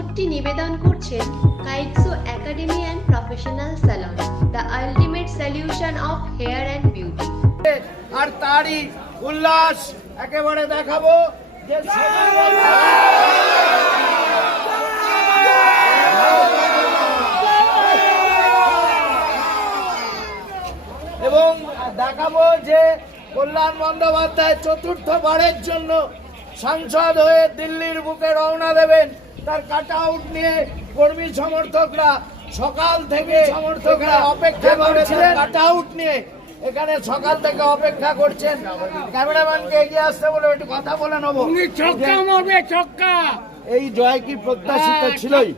খবরটি নিবেদন করছেন কাইটসো academy and professional salon, the ultimate solution of hair and beauty. আর তারই উল্লাস একেবারে দেখাবো যে এবং দেখাবো যে কল্যাণ বন্দ্যোপাধ্যায় চতুর্থবারের জন্য সাংসদ হয়ে দিল্লির বুকে রওনা দেবেন। তার কাট আউট নিয়ে কর্মী সমর্থকরা সকাল থেকে সমর্থকরা অপেক্ষা করেছিলেন কাট আউট নিয়ে এখানে সকাল থেকে অপেক্ষা করছেন। ক্যামেরাম্যানকে এগিয়ে আসতে বলে একটু কথা বলে নেব। ছক্কা মারবে ছক্কা। এই জয় কি প্রত্যাশিত হ্যাঁ, ছিলই?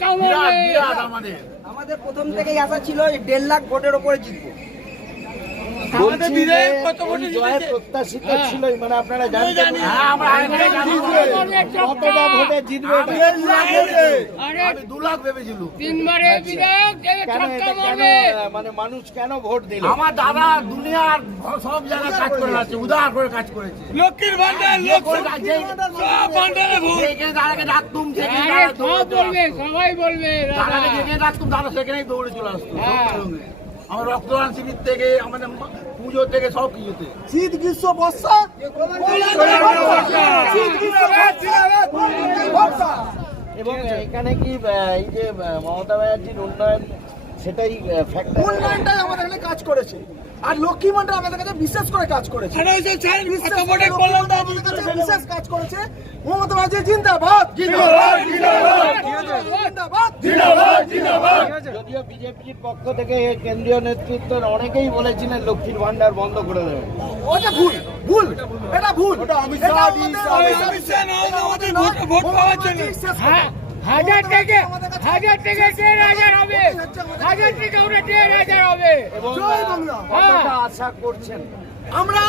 আমাদের প্রথম থেকেই আশা ছিল যে দেড় লাখ ভোটের ওপরে জিতবো বলছি যে বিধায়ক কত এই ভোটে জয় জিতেছে? প্রত্যাশিত হ্যাঁ। ছিলই মানে আপনারা জানতেন জানি। না। হ্যাঁ। কতটা ভোটে জিতবে দু লাখ মারবে মানে মানুষ কেন ভোট দিল আমার দাদা দুনিয়ার সব জায়গায় কাজ করে আছে উদার করে কাজ করেছে লক্ষ্মীর ভান্ডার দাদাকে ডাকতুম সবাই বলবে দাদা। দাদাকে যেখানে ডাকতুম দাদা সেখানেই দৌড়ে চলে আসতো হ্যাঁ। আমার রক্তদান শিবির থেকে আমাদের পুজো থেকে সব কিছুতে। শীত গ্রীষ্ম বর্ষা। শীত গ্রীষ্ম বর্ষা। এবং এখানে কি এই যে মমতা ব্যানার্জির উন্নয়ন সেটাই ফ্যাক্টর উন্নয়নটাই আমাদের এখানে কাজ করেছে। আর লক্ষ্মী ভান্ডার আমাদের কাছে বিশেষ করে কাজ করেছে। বিশেষ কাজ করেছে। মমতা ব্যানার্জি জিন্দাবাদ জিন্দাবাদ। যদিও বিজেপির পক্ষ থেকে কেন্দ্রীয় নেতৃত্বের অনেকেই বলেছিলেন লক্ষ্মীর ভান্ডার বন্ধ করে দেবেন। ওটা ভুল ভুল এটা ভুল। হ্যাঁ, হাজার থেকে হাজার থেকে দেড় হাজার হবে। হাজার থেকে ওটা দেড় হাজার হবে। কতটা আশা করছেন? আমরা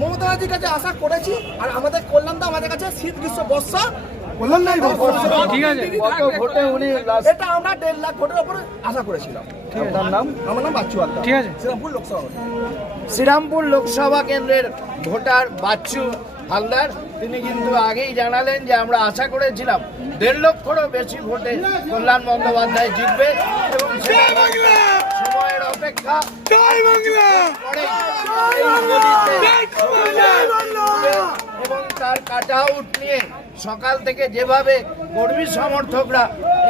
মমতা ব্যানার্জির কাছে আশা করেছি আর আমাদের কল্যাণ তো আমাদের কাছে শীত গ্রীষ্ম বর্ষা কল্যাণ নাই ঠিক আছে। কত ভোটে উনি এটা আমরা দেড় লাখ ভোটের উপরে আশা করেছিলাম। আপনার নাম? আমার নাম বাচ্চু আলতা ঠিক আছে। শ্রীরামপুর লোকসভা শ্রীরামপুর লোকসভা কেন্দ্রের ভোটার বাচ্চু হালদার তিনি কিন্তু আগেই জানালেন যে আমরা আশা করেছিলাম দেড় লক্ষরও বেশি ভোটে কল্যাণ বন্দ্যোপাধ্যায় জিতবে এবং সেটা সময়ের অপেক্ষা এবং তার কাট আউট নিয়ে সকাল থেকে যেভাবে কর্মী সমর্থকরা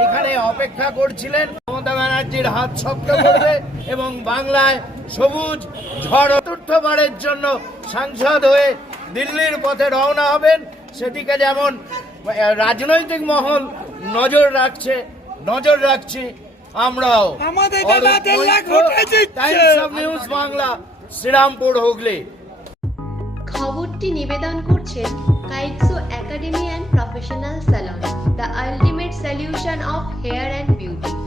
এখানে অপেক্ষা করছিলেন মমতা ব্যানার্জির হাত শক্ত করবে এবং বাংলায় সবুজ ঝড় চতুর্থবারের জন্য সাংসদ হয়ে দিল্লির পথে রওনা হবেন। সেদিকে যেমন রাজনৈতিক মহল নজর রাখছে নজর রাখছি আমরাও। Times of News Bangla Srirampur Hooghly. খবরটি নিবেদন করছেন Kaiksu Academy and Professional Salon, the ultimate solution of hair and beauty.